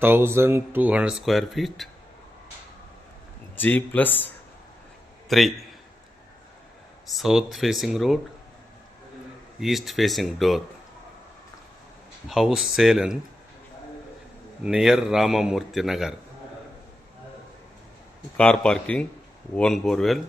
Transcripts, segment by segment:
1200 square feet, G+3, south facing road, east facing door, house sale in near Ramamurthy Nagar, car parking, own borewell.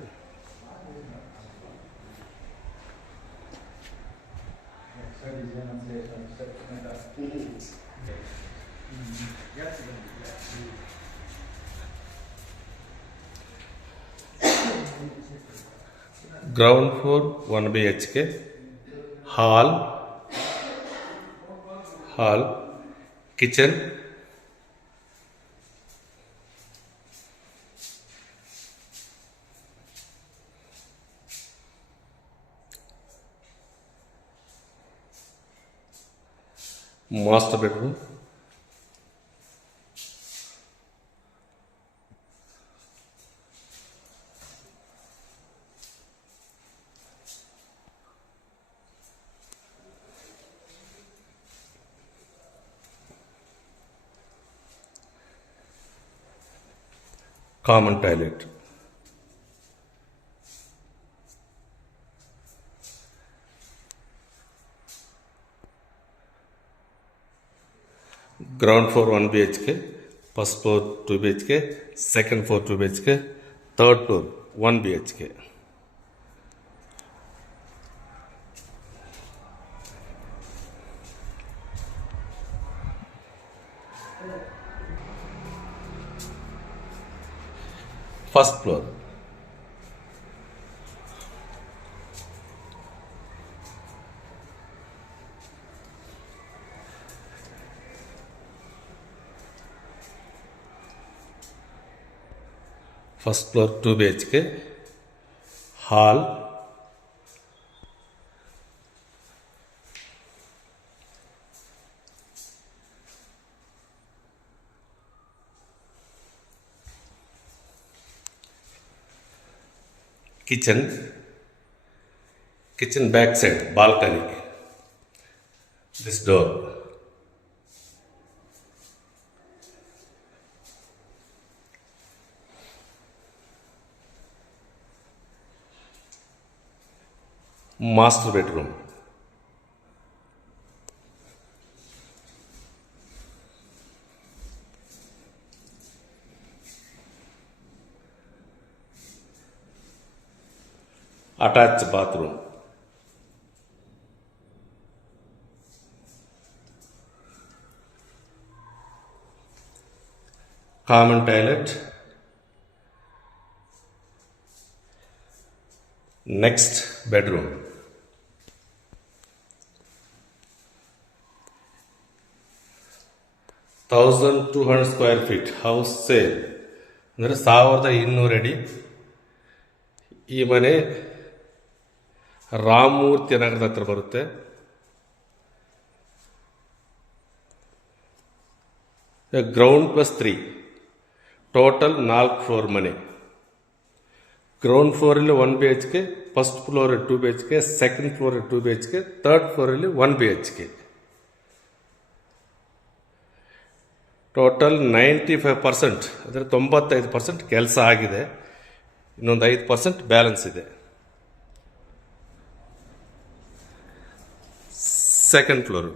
Ground floor 1 BHK, hall, kitchen, master bedroom, common toilet. Ground floor 1 BHK, first floor 2 BHK, second floor 2 BHK, third floor 1 BHK. First floor. First floor 2 BHK, hall, kitchen back side, balcony, this door. Master bedroom. Attached bathroom. Common toilet. Next bedroom. $1,200 square feet house sale ಅಂದರೆ 1200 ಅಡಿ. ಈ ಮನೆ ರಾಮಮೂರ್ತಿ ನಗರದ ಹತ್ರ ಬರುತ್ತೆ. Ground +3 total 4 floor ಮನೆ. Ground ಫ್ಲೋರಲ್ಲಿ 1 BHK, first floor 2 BHK, second floor 2 BHK, third ಫ್ಲೋರಲ್ಲಿ 1 BHK. ಟೋಟಲ್ 95%, ಅಂದರೆ 95% ಕೆಲಸ ಆಗಿದೆ. ಇನ್ನೊಂದು 5% ಬ್ಯಾಲೆನ್ಸ್ ಇದೆ. Second floor.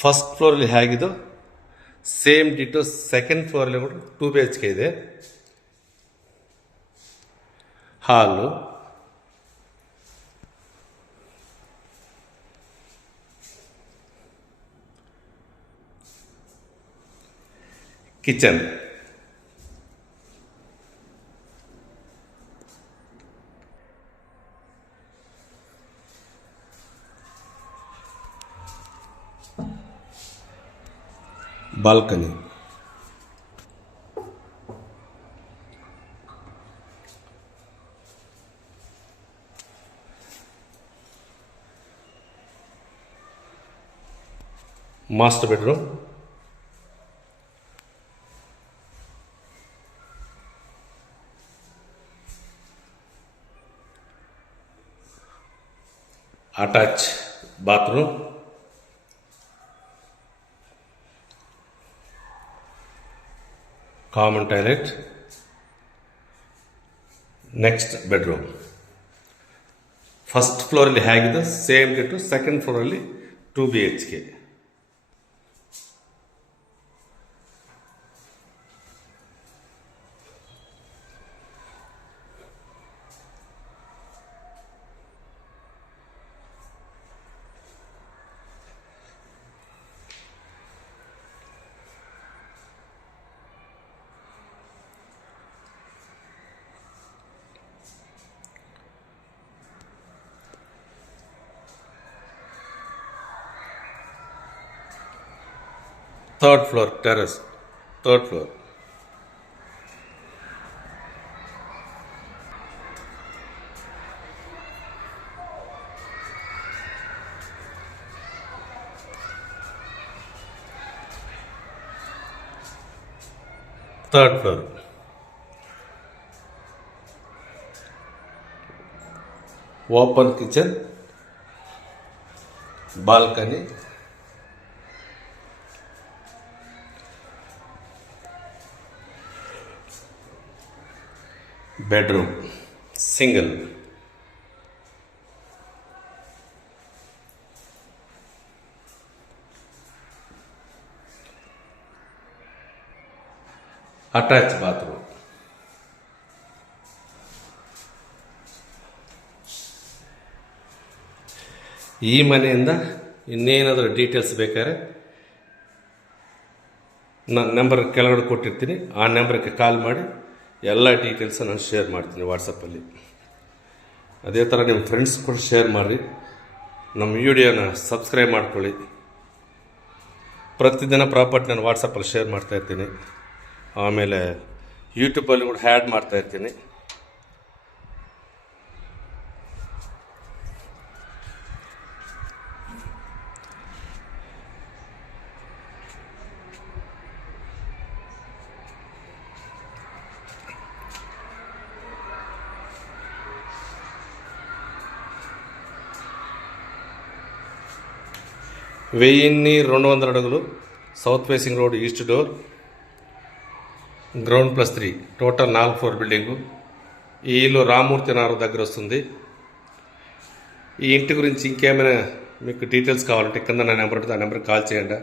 ಫಸ್ಟ್ ಫ್ಲೋರಲ್ಲಿ ಹೇಗಿದ್ದು ಸೇಮ್ ಡಿಟೋ ಸೆಕೆಂಡ್ ಫ್ಲೋರಲ್ಲಿ ಕೂಡ 2 BHK ಇದೆ. Hall, kitchen, balcony, master bedroom, attach bathroom, common toilet, next bedroom. First ಫ್ಲೋರಲ್ಲಿ ಹೇಗಿದೆ ಸೇಮ್ ರೇಟು ಸೆಕೆಂಡ್ ಫ್ಲೋರಲ್ಲಿ 2 BHK. Third floor terrace, third floor. Third floor. Open kitchen, balcony, bedroom, single. Attached bathroom. ಈ ಮನೆಯಿಂದ ಇನ್ನೇನಾದರೂ details ಬೇಕಾದ್ರೆ ನಾನು number ಕೆಳಗಡೆ ಕೊಟ್ಟಿರ್ತೀನಿ, ಆ ನಂಬರ್ಗೆ ಕಾಲ್ ಮಾಡಿ ಎಲ್ಲ ಡೀಟೇಲ್ಸ್ ನಾನು ಶೇರ್ ಮಾಡ್ತೀನಿ ವಾಟ್ಸಪ್ಪಲ್ಲಿ. ಅದೇ ಥರ ನಿಮ್ಮ ಫ್ರೆಂಡ್ಸ್ ಕೂಡ ಶೇರ್ ಮಾಡಿರಿ. ನಮ್ಮ ವಿಡಿಯೋನ ಸಬ್ಸ್ಕ್ರೈಬ್ ಮಾಡ್ಕೊಳ್ಳಿ. ಪ್ರತಿದಿನ ಪ್ರಾಪರ್ಟಿ ನಾನು ವಾಟ್ಸಪ್ಪಲ್ಲಿ ಶೇರ್ ಮಾಡ್ತಾಯಿರ್ತೀನಿ. ಆಮೇಲೆ ಯೂಟ್ಯೂಬಲ್ಲಿ ಕೂಡ ಹ್ಯಾಡ್ ಮಾಡ್ತಾಯಿರ್ತೀನಿ. వెయ్యిన్ని 200 అడుగులు, south facing road, east door, ground +3, total 4 floor building. ఈ ఇల్లు రామూర్తి నగర్ దగ్గర వస్తుంది. ఈ ఇంటి గురించి ఇంకేమైనా మీకు డీటెయిల్స్ కావాలంటే కింద నా నెంబర్ ఉంటుంది, ఆ నెంబర్కి కాల్ చేయండి.